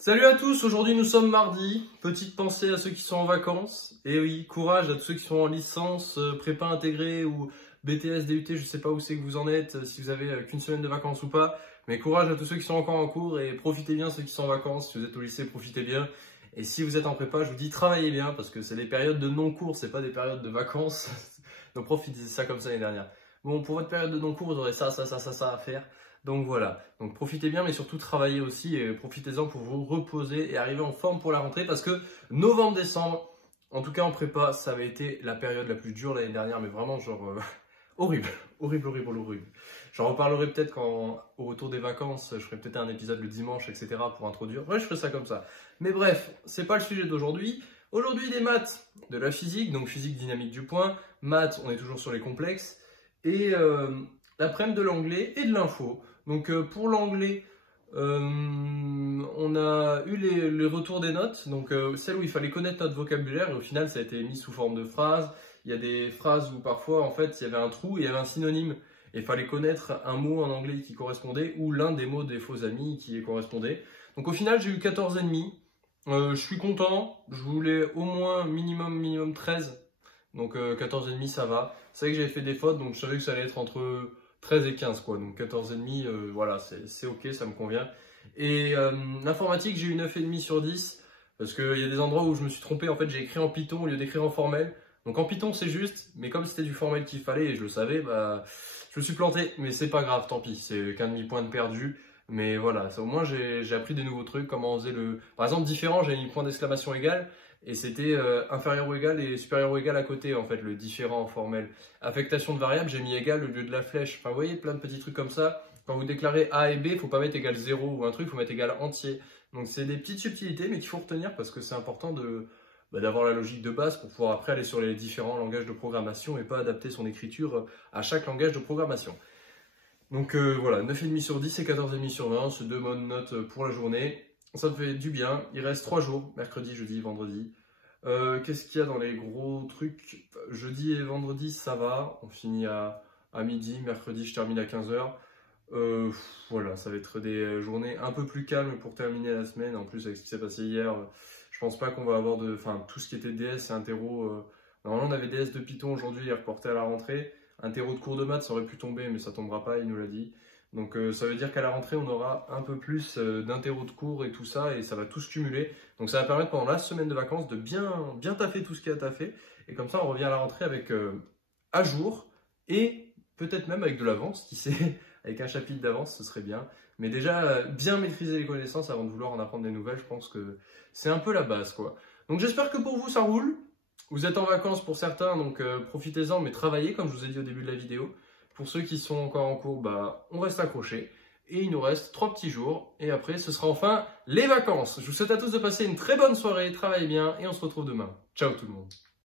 Salut à tous, aujourd'hui nous sommes mardi, petite pensée à ceux qui sont en vacances, et oui, courage à tous ceux qui sont en licence, prépa intégrée ou BTS, DUT, je sais pas où c'est que vous en êtes, si vous avez qu'une semaine de vacances ou pas, mais courage à tous ceux qui sont encore en cours et profitez bien ceux qui sont en vacances, si vous êtes au lycée profitez bien, et si vous êtes en prépa je vous dis travaillez bien parce que c'est des périodes de non-cours, c'est pas des périodes de vacances, donc profitez de ça comme ça l'année dernière. Bon, pour votre période de non-cours vous aurez ça à faire. Donc voilà, donc profitez bien mais surtout travaillez aussi et profitez-en pour vous reposer et arriver en forme pour la rentrée parce que novembre-décembre, en tout cas en prépa, ça avait été la période la plus dure l'année dernière mais vraiment genre horrible. J'en reparlerai peut-être quand au retour des vacances, je ferai peut-être un épisode le dimanche etc. pour introduire, ouais je ferai ça comme ça. Mais bref, c'est pas le sujet d'aujourd'hui. Aujourd'hui des maths, de la physique, donc physique dynamique du point, maths on est toujours sur les complexes et l'après-midi de l'anglais et de l'info. Donc pour l'anglais, on a eu les retours des notes, donc celles où il fallait connaître notre vocabulaire et au final ça a été mis sous forme de phrases. Il y a des phrases où parfois en fait il y avait un trou et il y avait un synonyme et il fallait connaître un mot en anglais qui correspondait ou l'un des mots des faux amis qui y correspondait. Donc au final j'ai eu 14,5. Je suis content, je voulais au moins minimum 13. Donc 14,5 ça va. C'est vrai que j'avais fait des fautes donc je savais que ça allait être entre 13 et 15 quoi, donc 14,5 voilà c'est ok, ça me convient. Et l'informatique j'ai eu 9,5 sur 10 parce qu'il y a des endroits où je me suis trompé, en fait j'ai écrit en Python au lieu d'écrire en formel. Donc en Python c'est juste, mais comme c'était du formel qu'il fallait et je le savais, bah je me suis planté, mais c'est pas grave, tant pis, c'est qu'un demi-point de perdu. Mais voilà, ça, au moins j'ai appris des nouveaux trucs, comment on faisait le... Par exemple différent, j'ai mis point d'exclamation égal, et c'était inférieur ou égal et supérieur ou égal à côté, en fait, le différent formel. Affectation de variable, j'ai mis égal au lieu de la flèche. Enfin, vous voyez, plein de petits trucs comme ça. Quand vous déclarez A et B, il ne faut pas mettre égal 0 ou un truc, il faut mettre égal entier. Donc, c'est des petites subtilités, mais qu'il faut retenir parce que c'est important d'avoir la logique de base pour pouvoir après aller sur les différents langages de programmation et pas adapter son écriture à chaque langage de programmation. Donc voilà, 9,5 sur 10 et 14,5 sur 20, c'est deux bonnes notes pour la journée. Ça me fait du bien. Il reste 3 jours, mercredi, jeudi, vendredi. Qu'est-ce qu'il y a dans les gros trucs? Jeudi et vendredi, ça va. On finit à midi. Mercredi, je termine à 15h. Voilà, ça va être des journées un peu plus calmes pour terminer la semaine. En plus, avec ce qui s'est passé hier, je pense pas qu'on va avoir de... Enfin, tout ce qui était DS et interro... Normalement, on avait DS de Python aujourd'hui, il est reporté à la rentrée. Interro de cours de maths, ça aurait pu tomber, mais ça tombera pas, il nous l'a dit. Donc ça veut dire qu'à la rentrée, on aura un peu plus d'interro de cours et tout ça, et ça va tout se cumuler. Donc ça va permettre pendant la semaine de vacances de bien taffer tout ce qu'il y a à taffer. Et comme ça, on revient à la rentrée avec à jour, et peut-être même avec de l'avance, qui sait, avec un chapitre d'avance, ce serait bien. Mais déjà, bien maîtriser les connaissances avant de vouloir en apprendre des nouvelles, je pense que c'est un peu la base, quoi. Donc j'espère que pour vous, ça roule. Vous êtes en vacances pour certains, donc profitez-en, mais travaillez, comme je vous ai dit au début de la vidéo. Pour ceux qui sont encore en cours, bah, on reste accrochés. Et il nous reste 3 petits jours. Et après, ce sera enfin les vacances. Je vous souhaite à tous de passer une très bonne soirée. Travaillez bien et on se retrouve demain. Ciao tout le monde.